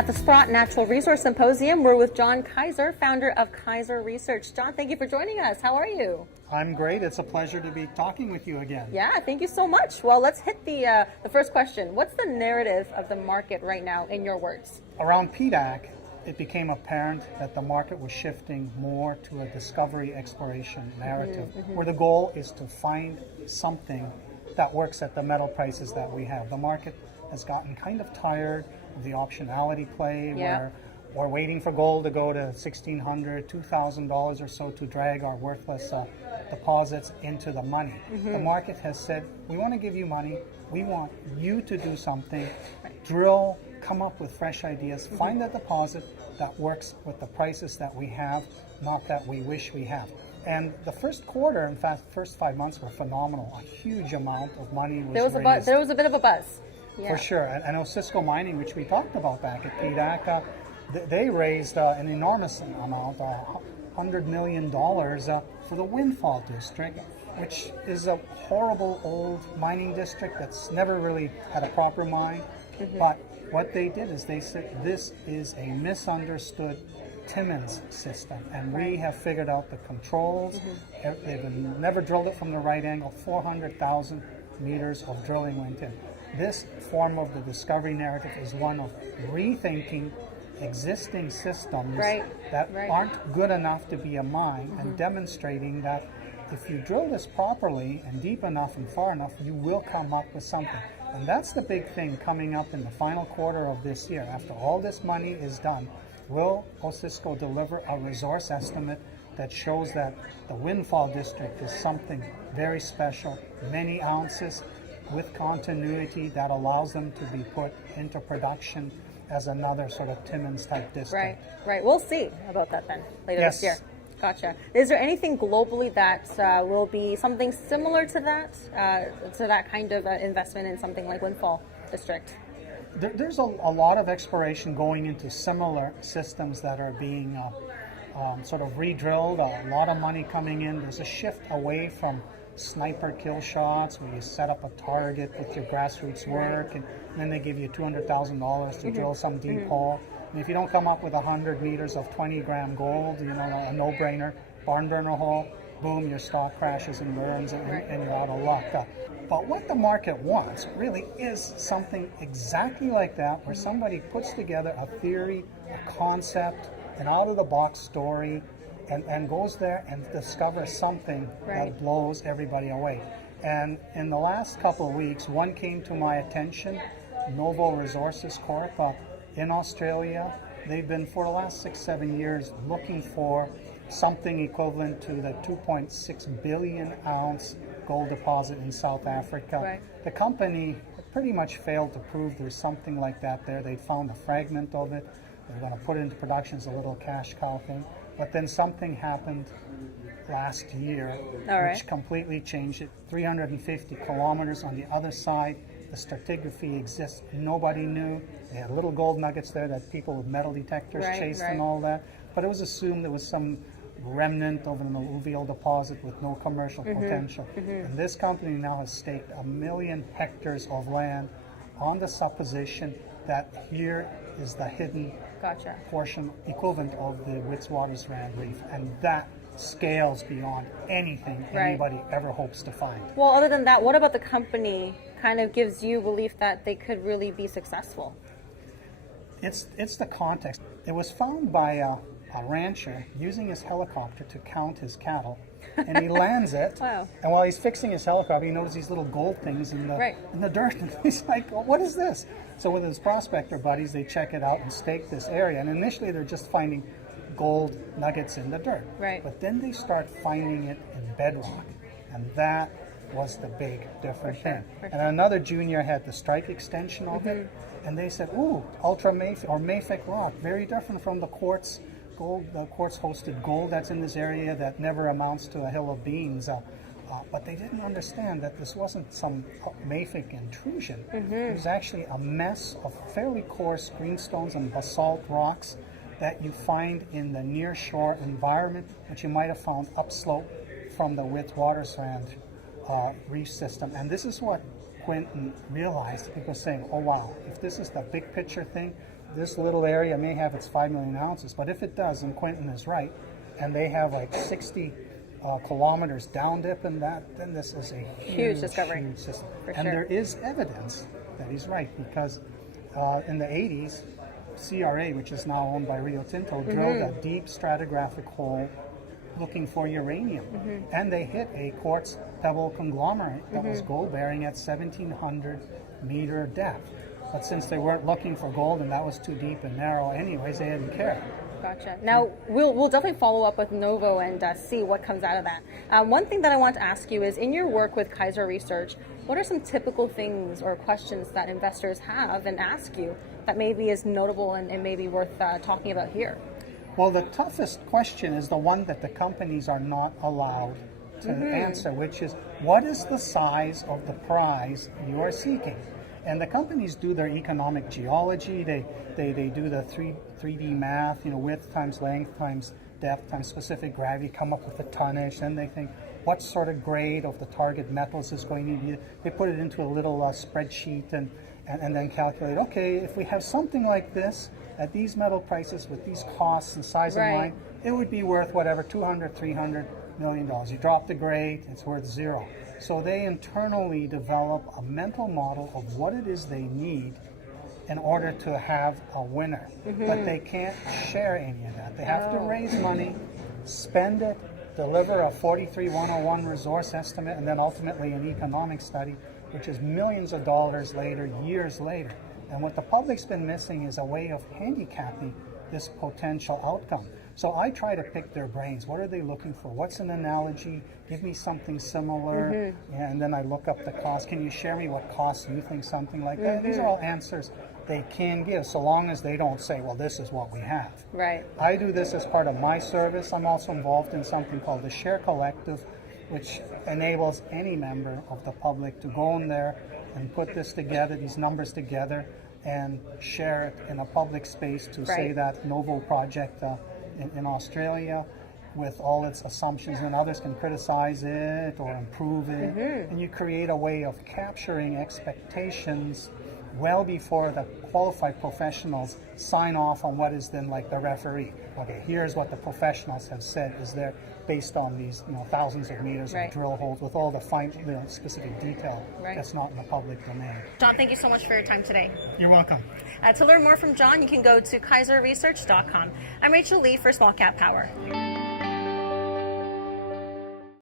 at the Sprott Natural Resource Symposium. We're with John Kaiser, founder of Kaiser Research. John, thank you for joining us. How are you? I'm great. It's a pleasure to be talking with you again. Yeah, thank you so much. Well, let's hit the first question. What's the narrative of the market right now, in your words? Around PDAC, it became apparent that the market was shifting more to a discovery exploration narrative, where the goal is to find something that works at the metal prices that we have. The market has gotten kind of tired of the optionality play, where we're waiting for gold to go to $1,600, $2,000 or so to drag our worthless deposits into the money. The market has said, we want to give you money, we want you to do something, drill, come up with fresh ideas, find a deposit that works with the prices that we have, not that we wish we have. And the first quarter, in fact, first 5 months were phenomenal. A huge amount of money was raised. There was a bit of a buzz. For sure. And Osisko Mining, which we talked about back at PDAC, they raised an enormous amount, $100 million for the Windfall district, which is a horrible old mining district that's never really had a proper mine. But what they did is they said, this is a misunderstood Timmins system, and we have figured out the controls. They've never drilled it from the right angle. 400,000 meters of drilling went in. This form of the discovery narrative is one of rethinking existing systems that aren't good enough to be a mine, and demonstrating that if you drill this properly and deep enough and far enough, you will come up with something. And that's the big thing coming up in the final quarter of this year. After all this money is done, will Osisko deliver a resource estimate that shows that the Windfall district is something very special, many ounces, with continuity that allows them to be put into production as another sort of Timmins type district. Right. We'll see about that then later this year. Gotcha. Is there anything globally that will be something similar to that kind of investment in something like Windfall district? There's a lot of exploration going into similar systems that are being sort of re-drilled. A lot of money coming in. There's a shift away from sniper kill shots where you set up a target with your grassroots work, and then they give you $200,000 to drill some deep hole. And if you don't come up with 100 meters of 20-gram gold, a no-brainer barn burner hole, boom, your stock crashes and burns, and you're out of luck. But what the market wants really is something exactly like that, where somebody puts together a theory, a concept, an out-of-the-box story, and goes there and discovers something that blows everybody away. And in the last couple of weeks, one came to my attention, Novo Resources Corp in Australia. They've been, for the last 6-7 years, looking for something equivalent to the 2.6 billion ounce gold deposit in South Africa. The company pretty much failed to prove there's something like that there. They found a fragment of it. They're going to put it into production as a little cash cow thing. But then something happened last year which completely changed it. 350 kilometers on the other side, the stratigraphy exists. Nobody knew. They had little gold nuggets there that people with metal detectors chased and all that. But it was assumed there was some remnant of an alluvial deposit with no commercial potential. And this company now has staked 1 million hectares of land on the supposition that here is the hidden portion equivalent of the Witwatersrand Reef, and that scales beyond anything anybody ever hopes to find. Well, other than that, what about the company kind of gives you belief that they could really be successful? It's the context. It was found by a rancher using his helicopter to count his cattle, and he lands it. And while he's fixing his helicopter, he notices these little gold things in the dirt, and he's like, well, what is this? So with his prospector buddies, they check it out and stake this area. And initially, they're just finding gold nuggets in the dirt. But then they start finding it in bedrock, and that was the big difference thing. And another junior had the strike extension of it, and they said, ooh, ultra mafic rock, very different from the quartz gold, the quartz-hosted gold that's in this area that never amounts to a hill of beans. But they didn't understand that this wasn't some mafic intrusion. It was actually a mess of fairly coarse greenstones and basalt rocks that you find in the near-shore environment, which you might have found upslope from the Witwatersrand reef system. And this is what Quentin realized. People saying, oh wow, if this is the big picture thing, this little area may have its 5 million ounces, but if it does, and Quentin is right, and they have like 60 kilometers down dip in that, then this is a huge discovery. Huge system. For and sure. there is evidence that he's right, because in the 80s, CRA, which is now owned by Rio Tinto, drilled a deep stratigraphic hole looking for uranium. And they hit a quartz pebble conglomerate that was gold bearing at 1,700 meter depth. But since they weren't looking for gold and that was too deep and narrow anyways, they didn't care. Gotcha. Now, we'll definitely follow up with Novo and see what comes out of that. One thing that I want to ask you is, in your work with Kaiser Research, what are some typical things or questions that investors have and ask you that maybe is notable and maybe worth talking about here? Well, the toughest question is the one that the companies are not allowed to answer, which is, what is the size of the prize you are seeking? And the companies do their economic geology, they do the 3D math, width times length times depth times specific gravity, come up with the tonnage, then they think, what sort of grade of the target metals is going to be. They put it into a little spreadsheet and then calculate, okay, if we have something like this at these metal prices with these costs and size of mine, it would be worth whatever, $200, $300 million. You drop the grade, it's worth zero. So they internally develop a mental model of what it is they need in order to have a winner. But they can't share any of that. They have to raise money, spend it, deliver a 43-101 resource estimate, and then ultimately an economic study, which is millions of dollars later, years later. And what the public's been missing is a way of handicapping this potential outcome. So I try to pick their brains. What are they looking for? What's an analogy? Give me something similar. And then I look up the cost. Can you share me what costs you think something like that? These are all answers they can give, so long as they don't say, well, this is what we have. Right. I do this as part of my service. I'm also involved in something called the Share Collective, which enables any member of the public to go in there and put this together, these numbers together, and share it in a public space to say that Novo project in Australia with all its assumptions, and others can criticize it or improve it. And you create a way of capturing expectations well before the qualified professionals sign off on what is then like the referee. Okay, here's what the professionals have said is there based on these thousands of meters of drill holes with all the fine specific detail that's not in the public domain. John, thank you so much for your time today. You're welcome. To learn more from John, you can go to kaiserresearch.com. I'm Rachel Lee for SmallCapPower.